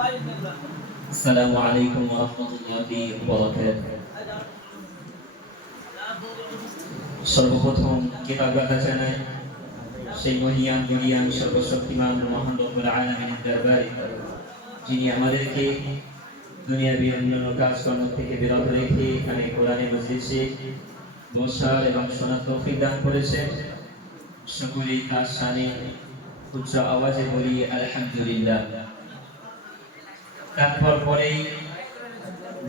আসসালামু আলাইকুম ওয়া রাহমাতুল্লাহি ওয়া বারাকাতুহু। সর্বপ্রথম কৃতজ্ঞতা জানাই সেই মহিয়ান দুনিয়ার সর্বশক্তিমান মহান রব্বুল আলামিনের দরবারে, যিনি আমাদেরকে দুনিয়ার বিভিন্ন কাজকর্ম থেকে বিরত রেখে এখানে কোরআনের মজলিসে বসার এবং শোনার তৌফিক দান করেছেন। সকলেই তার শানে উচ্চ আওয়াজে বলি আলহামদুলিল্লাহ। তারপর পরেই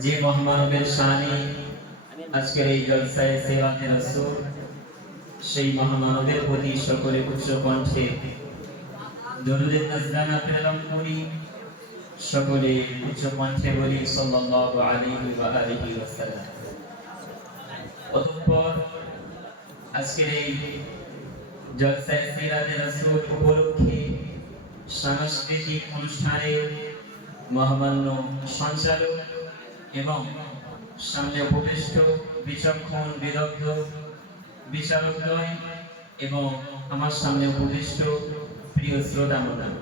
যে মহামানবের শানে আজকের এই জলসায় সিরাতে রাসূল, সেই মহামানবের প্রতি সকলে উচ্চ কণ্ঠে দরুদের নাজরানা প্রেরণ করি। সকলে উচ্চ কণ্ঠে বলি সাল্লাল্লাহু আলাইহি ওয়া আলিহি ওয়াসাল্লাম। অতঃপর আজকের এই জলসায় সিরাতে রাসূল উপলক্ষে সাংস্কৃতিক অনুষ্ঠানের মহামান্য সঞ্চালক এবং সামনে উপবিষ্ট বিচক্ষণ বিদগ্ধ বিচারকদ্বয় এবং আমার সামনে উপবিষ্ট প্রিয় শ্রোতামণ্ডলী,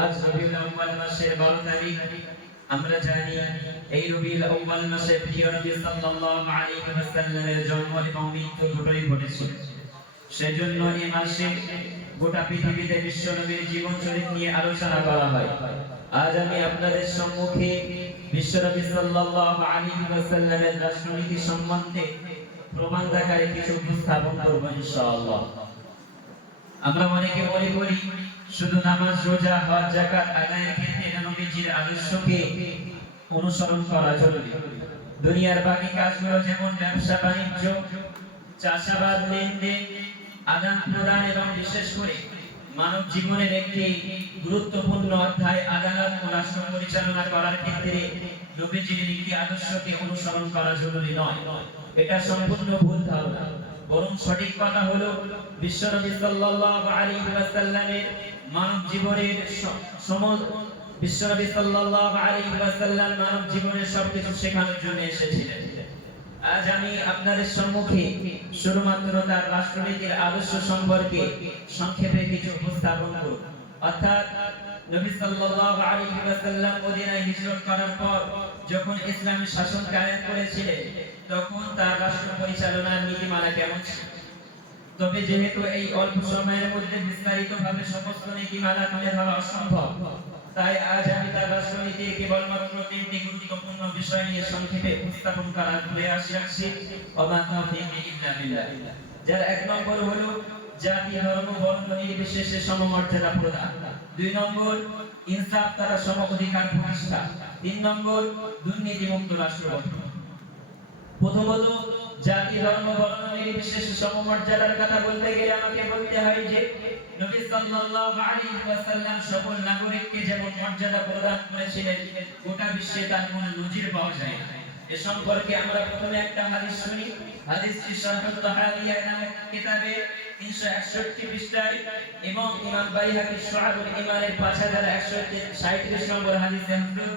আজ রবিউল আউয়াল মাসের 12 তারিখ। আমরা জানি এই রবিউল আউয়াল মাসে প্রিয় নবী সাল্লাল্লাহু আলাইহি ওয়াসাল্লামের জন্ম এবং মৃত্যু দুটোই ঘটেছিল। সেজন্য এই মাসে গোটা পৃথিবীতে বিশ্ব নবীর জীবন চরিত্র নিয়ে আলোচনা করা হয়। আজ আমি আপনাদের সম্মুখে বিশ্ব নবী সাল্লাল্লাহু আলাইহি ওয়াসাল্লামের রাষ্ট্রনীতি সম্বন্ধে প্রমাণাকারে কিছু উপস্থাপন করব ইনশাআল্লাহ। আমরা অনেকে মনে করি শুধু নামাজ, রোজা, হজ, যাকাত আদায়ের ক্ষেত্রে নবীজির আদর্শকে অনুসরণ করা জরুরি। দুনিয়ার বাকি কাজগুলো যেমন ব্যবসা বাণিজ্য, চাষাবাদ, লেনদেন, আদান প্রদান এবং বিশেষ করে মানব জীবনের একটি গুরুত্বপূর্ণ অধ্যায় আদালত ও রাষ্ট্র পরিচালনা করার ক্ষেত্রে নবীজির নীতি আদর্শকে অনুসরণ করা জরুরি নয়। এটা সম্পূর্ণ ভুল ধারণা। বরং সঠিক কথা হলো বিশ্ব নবী সাল্লাল্লাহু আলাইহি ওয়াসাল্লামের মানব জীবনের বিশ্ব নবী সাল্লাল্লাহু আলাইহি ওয়াসাল্লাম মানব জীবনের সবকিছু শেখানোর জন্য এসেছিলেন। আজ আমি আপনাদের সম্মুখে শুধুমাত্র তার রাষ্ট্রনীতির আদর্শ সম্পর্কে সংক্ষেপে কিছু উপস্থাপন করব। অর্থাৎ নবী সাল্লাল্লাহু আলাইহি ওয়াসাল্লাম মদিনায় হিজরত করার পর যখন ইসলামের শাসন কায়েম করেছিলেন, তখন তার রাষ্ট্র পরিচালনার নীতিমালা কেমন ছিল? তবে যেহেতু এই অল্প সময়ের মধ্যে বিস্তারিতভাবে সমস্ত নীতিমালা তুলে ধরা অসম্ভব, তাই আজ আমি তার রাষ্ট্রনীতির কেবলমাত্র 3টি গুরুত্বপূর্ণ বিষয় নিয়ে সংক্ষেপে উপস্থাপন করার প্রয়াস রাখছি। ওমা তাওফীকি ইল্লা বিল্লাহ। যার 1 নম্বর হলো জাতি, ধর্ম, বর্ণ নির্বিশেষে সমমর্যাদা প্রদান। 2 নম্বর ইনসাফ দ্বারা সম অধিকার প্রতিষ্ঠা। 3 নম্বর দুর্নীতিমুক্ত রাষ্ট্র গঠন। প্রথমত, জাতি, ধর্ম, বর্ণ নির্বিশেষে সমমর্যাদার কথা বলতে গেলে আমাকে বলতে হয় যে নবী সাল্লাল্লাহু আলাইহি ওয়াসাল্লাম সকল নাগরিককে যেমন মর্যাদা প্রদান করেছিলেন, গোটা বিশ্বে তার কোনো নজির পাওয়া যায় না। এ সম্পর্কে আমরা প্রথমে একটা হাদিস শুনি। হাদিসটি শারহুত তাহারিয়া নামক কিতাবে 361 পৃষ্ঠায় এবং ইমাম বাইহাকী শুআবুল ঈমানের 5137 নম্বর হাদিসে হযরত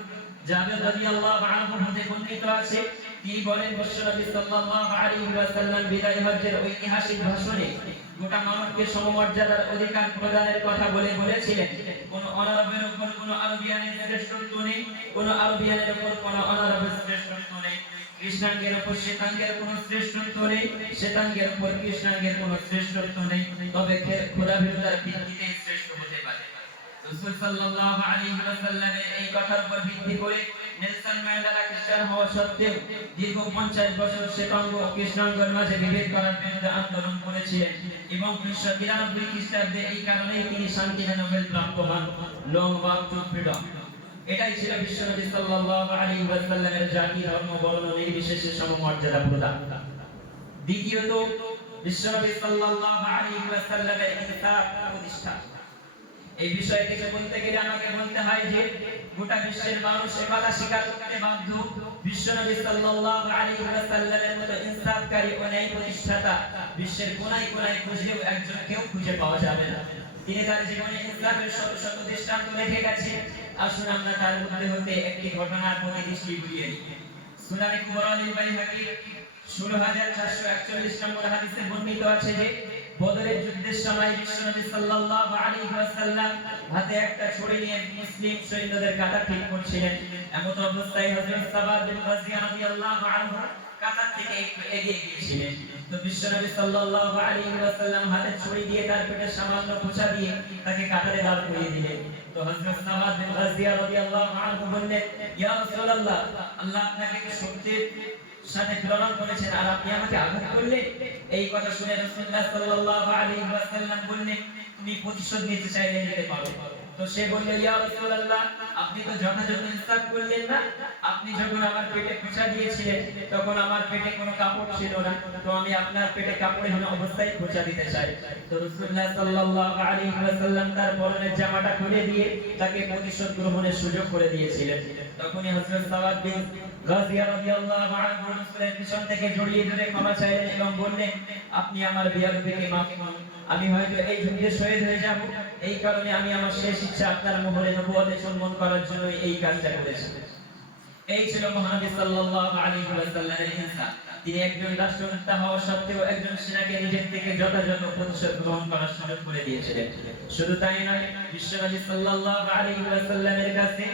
জাবের রাদিয়াল্লাহু আনহু হতে বর্ণিত আছে। তিনি বলেন, বিশ্বনবী সাল্লাল্লাহু আলাইহি ওয়াসাল্লাম বিদায় হজ্জের ঐতিহাসিক ভাষণে গোটা মানবকে সমমর্যাদার অধিকার প্রদানের কথা বলেছিলেন। কোন অনারবের উপর কোন আরবিয়ানের শ্রেষ্ঠত্ব নেই, কোন আরবিয়ানের উপর কোন অনারবের শ্রেষ্ঠত্ব নেই। কৃষ্ণাঙ্গের উপর শ্বেতাঙ্গের কোন শ্রেষ্ঠত্ব নেই, শ্বেতাঙ্গের উপর কৃষ্ণাঙ্গের কোন শ্রেষ্ঠত্ব নেই। তবে খোদাবিরতার ভিত্তিতে শ্রেষ্ঠ হতে পারে। রাসূল সাল্লাল্লাহু আলাইহি ওয়াসাল্লামের এই কথার উপর ভিত্তি করে নেলসন ম্যান্ডেলা খ্রিস্টান হওয়া সত্ত্বেও দীর্ঘ 50 বছর শ্বেতাঙ্গ ও কৃষ্ণাঙ্গের মাঝে বিভেদ করার বিরুদ্ধে আন্দোলন করেছিলেন এবং 1992 খ্রিস্টাব্দে এই কারণেই তিনি শান্তি নোবেল প্রাপ্ত হন। Long walk two freedom. এটাই ছিল বিশ্বনবী সাল্লাল্লাহু আলাইহি ওয়াসাল্লামের জাতি, ধর্ম, বর্ণ নির্বিশেষে সমমর্যাদা প্রদান। দ্বিতীয়ত, বিশ্বনবী সাল্লাল্লাহু আলাইহি ওয়াসাল্লামের ইনসাফ প্রতিষ্ঠা। এই বিষয়ে কিছু বলতে গেলে আমাকে বলতে হয় যে গোটা বিশ্বের মানুষ একথা স্বীকার করতে বাধ্য, বিশ্বনবী সাল্লাল্লাহু আলাইহি ওয়াসাল্লামের মতো ইনসাফকারী ও ন্যায় প্রতিষ্ঠাতা বিশ্বের কোনায় কোনায় খুঁজলেও কেউ খুঁজে পাওয়া যাবে না। তিনি তার জীবনে ইনসাফের শত শত দৃষ্টান্ত রেখে গেছেন। আসুন আমরা তার মধ্যে হতে একটি ঘটনার প্রতি দৃষ্টি বুলিয়ে নিই। সুনানে কুবরা আল বাইহাকীর 16441 নম্বর হাদিসে বর্ণিত আছে যে বদরের যুদ্ধের সময় বিশ্বনবী সাল্লাল্লাহু আলাইহি ওয়াসাল্লাম হাতে একটা ছুরি নিয়ে মুসলিম সৈন্যদের কাটা ঠিক করছিলেন। এমন অবস্থায় হযরত সাবাদ বিন গাজিয়া রাদিয়াল্লাহু আনহু কাতার থেকে একটু এগিয়ে গিয়েছিলেন। তো বিশ্বনবী সাল্লাল্লাহু আলাইহি ওয়াসাল্লাম হাতে ছুরি দিয়ে তার পেটে সামান্য খোঁচা দিয়ে তাকে কাতারে দাঁড় করিয়ে দিলেন। তো হযরত সাবাদ বিন গাজিয়া রাদিয়াল্লাহু আনহু বললেন, ইয়া রাসূলুল্লাহ, আল্লাহ আপনাকে শক্তির সাথে প্রেরণ করেছেন আর আপনি আমাকে আঘাত করলেন। এই কথা শুনে রাসূলুল্লাহ সাল্লাল্লাহু আলাইহি ওয়াসাল্লাম বললেন, তুমি প্রতিশোধ নিতে চাইলে নিতে পারো। তো সে বলল, ইয়া রাসূলুল্লাহ, আপনি তো যথাযথ ইনসাফ করলেন না। আপনি যখন আমার পেটে খোঁচা দিয়েছিলেন তখন আমার পেটে কোনো কাপড় ছিল না, তো আমি আপনার পেটে কাপড়হীন অবস্থায় খোঁচা দিতে চাই। তো রাসূলুল্লাহ সাল্লাল্লাহু আলাইহি ওয়াসাল্লাম তার পরনের জামাটা খুলে দিয়ে তাকে প্রতিশোধ গ্রহণের সুযোগ করে দিয়েছিলেন। তখনই হযরত সাওয়াদ বিন গাজিয়া রাদিয়াল্লাহু আনহু রাসূলের পিছন থেকে জড়িয়ে ধরে ক্ষমা চাইলেন এবং বললেন, আপনি আমার বিয়াদবিকে মাফ করুন। আমি হয়তো এই যুদ্ধে শহীদ হয়ে যাব, এই কারণে আমি আমার শেষ ইচ্ছা আপনার মোহরে নবুয়তে সম্মান করার জন্য এই কাজটা করেছি। এই ছিল মহানবী সাল্লাল্লাহু আলাইহি ওয়াসাল্লামের ইনসাফ। তিনি একজন রাষ্ট্রনেতা হওয়া সত্ত্বেও একজন সেনাকে নিজের থেকে যথাযথ প্রতিশোধ গ্রহণ করার সুযোগ করে দিয়েছিলেন। শুধু তাই নয়, বিশ্বনবী সাল্লাল্লাহু আলাইহি ওয়াসাল্লামের কাছে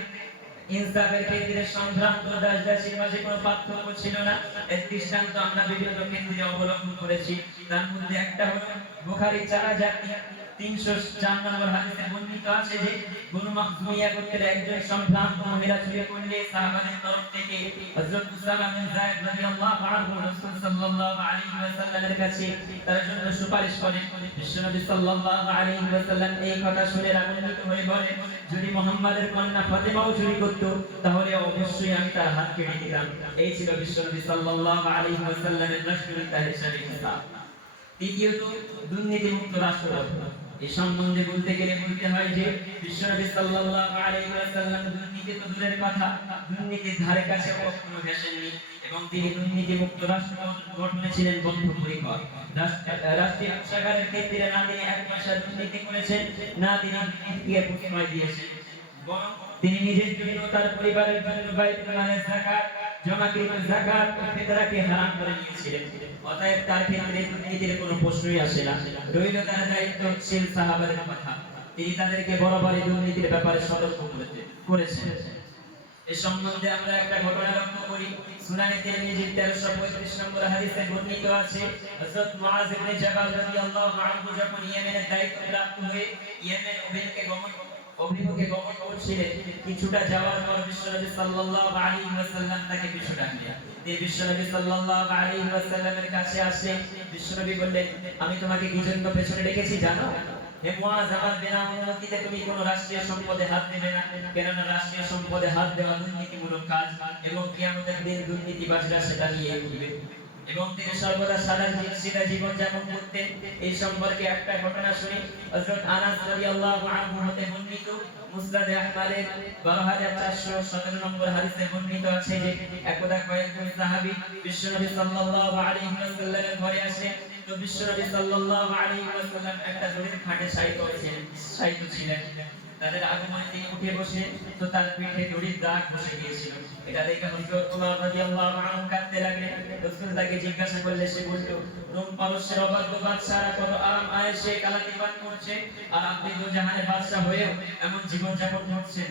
ইনসাফের ক্ষেত্রে সম্ভ্রান্ত দাস-দাসীর মাঝে কোনো পার্থক্য ছিল না। এর দৃষ্টান্ত আমরা বিভিন্ন ক্ষেত্রে অবলম্বন করেছি। তার মধ্যে একটা হলো বুখারী 4304 নম্বর হাদিসে বর্ণিত আছে যে বনু মাখজুমিয়া গোত্রের একজন সম্ভ্রান্ত মহিলা চুরি করলে সাহাবাদের তরফ থেকে হযরত উসামা বিন যায়েদ রাদিয়াল্লাহু আনহু রাসূল সাল্লাল্লাহু আলাইহি ওয়াসাল্লামের কাছে তার জন্য সুপারিশ করেন। বিশ্বনবী সাল্লাল্লাহু আলাইহি ওয়াসাল্লাম এই কথা শুনে রাগান্বিত হয়ে বলেন, যদি মুহাম্মাদের কন্যা ফাতেমাও চুরি করত তাহলে অবশ্যই আমি তার হাত কেটে দিতাম। এই ছিল বিশ্বনবী সাল্লাল্লাহু আলাইহি ওয়াসাল্লামের রাষ্ট্রনেতা হিসেবে ইনসাফ। তৃতীয়ত, দুর্নীতিমুক্ত রাষ্ট্র গঠন। এই সম্বন্ধে বলতে গেলে বলতে হয় যে বিশ্বনবী সাল্লাল্লাহু আলাইহি ওয়াসাল্লাম দুর্নীতি তো দূরের কথা, দুর্নীতির ধারে কাছে কখনো ঘেঁষেননি এবং তিনি দুর্নীতিমুক্ত রাষ্ট্র গঠনে ছিলেন বদ্ধপরিকর। রাষ্ট্রীয় কোষাগারের ক্ষেত্রে না তিনি এক পয়সা দুর্নীতি করেছেন, না তিনি দুর্নীতিকে প্রশ্রয় দিয়েছেন, বরং তিনি নিজের জন্য তার পরিবারের জন্য বাইতুল মালের যাকাত, জমাকৃত যাকাত ও ফিতরাকে হারাম করে নিয়েছিলেন। অতএব তার ক্ষেত্রে দুর্নীতির কোনো প্রশ্নই আসে না। রইল তার দায়িত্বশীল সাহাবাদের কথা, তিনি তাদেরকে বরাবরই দুর্নীতির ব্যাপারে সতর্ক করেছেন। এই সম্বন্ধে আমরা একটা ঘটনা লক্ষ্য করি। সুনানে তিরমিজির 1335 নম্বর হাদিসে বর্ণিত আছে, হযরত মুআয ইবনে জাবাল রাদিয়াল্লাহু আনহু যখন ইয়েমেনের দায়িত্ব প্রাপ্ত হয়ে ইয়েমেন অভিমুখে গমন করছিলেন, কিছুটা যাওয়ার পর বিশ্বনবী সাল্লাল্লাহু আলাইহি ওয়াসাল্লাম তাকে পিছু ডাকলেন। তিনি বিশ্বনবী সাল্লাল্লাহু আলাইহি ওয়াসাল্লামের কাছে আসলেন। বিশ্বনবী বললেন, আমি তোমাকে কি জন্য পেছনে ডেকেছি জানো? হে মুআয, আমার বিনা অনুমতিতে তুমি কোনো রাষ্ট্রীয় সম্পদে হাত দেবে না, কেননা রাষ্ট্রীয় সম্পদে হাত দেওয়া দুর্নীতিমূলক কাজ এবং কিয়ামতের দিন দুর্নীতিবাজরা সেটা নিয়ে উঠবে। এবং তিনি সর্বদা সাদা জীবন যাপন করতেন। এই সম্পর্কে একটা ঘটনা শুনি। হযরত আনাস রাদিয়াল্লাহু আনহু হতে বর্ণিত মুসনাদে আহমদের 12417 নম্বর হাদিসে বর্ণিত আছে যে একদা কয়েকজন সাহাবী বিশ্বনবী সাল্লাল্লাহু আলাইহি ওয়াসাল্লামের ঘরে আসে। তো বিশ্বনবী সাল্লাল্লাহু আলাইহি ওয়াসাল্লাম একটা দড়ির খাটে শায়িত ছিলেন। তাদের আগমনে তিনি উঠে বসে, তো তার পিঠে দড়ির দাগ বসে গিয়েছিল। এটা দেখে হযরত ওমর রাদিয়াল্লাহু আনহু কাঁদতে লাগলেন। রাসূল তাকে জিজ্ঞাসা করলে সে বলল, রোম পারস্যের অবাধ্য বাদশারা কত আরাম আয়েশে কালাতি পান করছে, আর আপনি তো জাহানের বাদশা হয়েও এমন জীবন যাপন করছেন।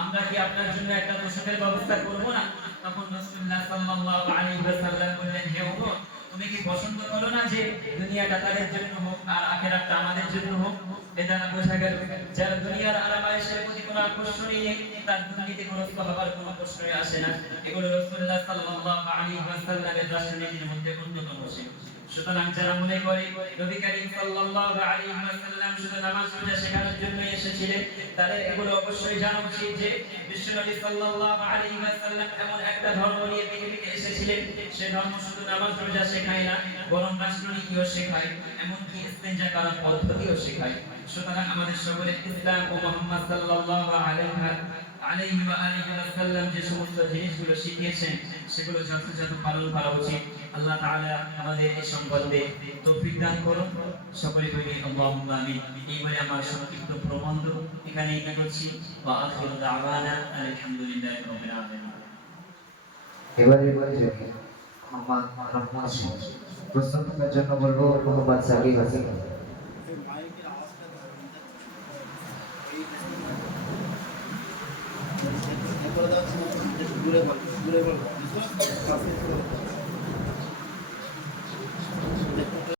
আমরা কি আপনার জন্য একটা তোষকের ব্যবস্থা করব না? তখন রাসূলুল্লাহ সাল্লাল্লাহু আলাইহি ওয়াসাল্লাম বললেন, হে ওমর, তুমি কি পছন্দ করো না যে দুনিয়াটা তাদের জন্য হোক আর আখিরাতটা আমাদের জন্য হোক? এটা বোঝা গেল যার দুনিয়ার আরাম আয়েশের প্রতি কোনো আকর্ষণই নেই, তার দুর্নীতিগ্রস্ত হবার কোনো প্রশ্নই আসে না। এগুলো রাসূলুল্লাহ সাল্লাল্লাহু আলাইহি ওয়াসাল্লামের রাষ্ট্রনীতির মধ্যে অন্যতম ছিল। সুতরাং যারা মনে করে নবী করিম সাল্লাল্লাহু আলাইহি ওয়াসাল্লাম শুধু নামাজ রোজা শেখানোর জন্য এসেছিলেন, তাদের এগুলো অবশ্যই জানা উচিত যে বিশ্বনবী সাল্লাল্লাহু আলাইহি ওয়াসাল্লাম এমন একটা ধর্ম নিয়ে পৃথিবীতে এসেছিলেন, সে ধর্ম শুধু নামাজ রোজা শেখায় না, বরং রাষ্ট্রনীতিও শেখায়, এমনকি ইস্তেঞ্জা করার পদ্ধতিও শেখায়। সুতরাং আমাদের সকলের ইসলাম ও মুহাম্মদ সাল্লাল্লাহু আলাইহি ওয়াসাল্লাম যে সমস্ত জিনিসগুলো শিখিয়েছেন সেগুলো যথাযথ পালন করা উচিত। আল্লাহ তাআলা আমাদের এই সম্বন্ধে তৌফিক দান করুন। সকলে বলি আল্লাহুম্মা আমিন। এইবারে আমার সংক্ষিপ্ত প্রবন্ধ এখানেই করছি। ওয়া আখিরু দাওয়ানা আলহামদুলিল্লাহি রাব্বিল আলামিন। এবারে বলি মোহাম্মদ রহমান প্রশ্নের জন্য বলবো মোহাম্মদ সাকিব হাসান। দূরে বল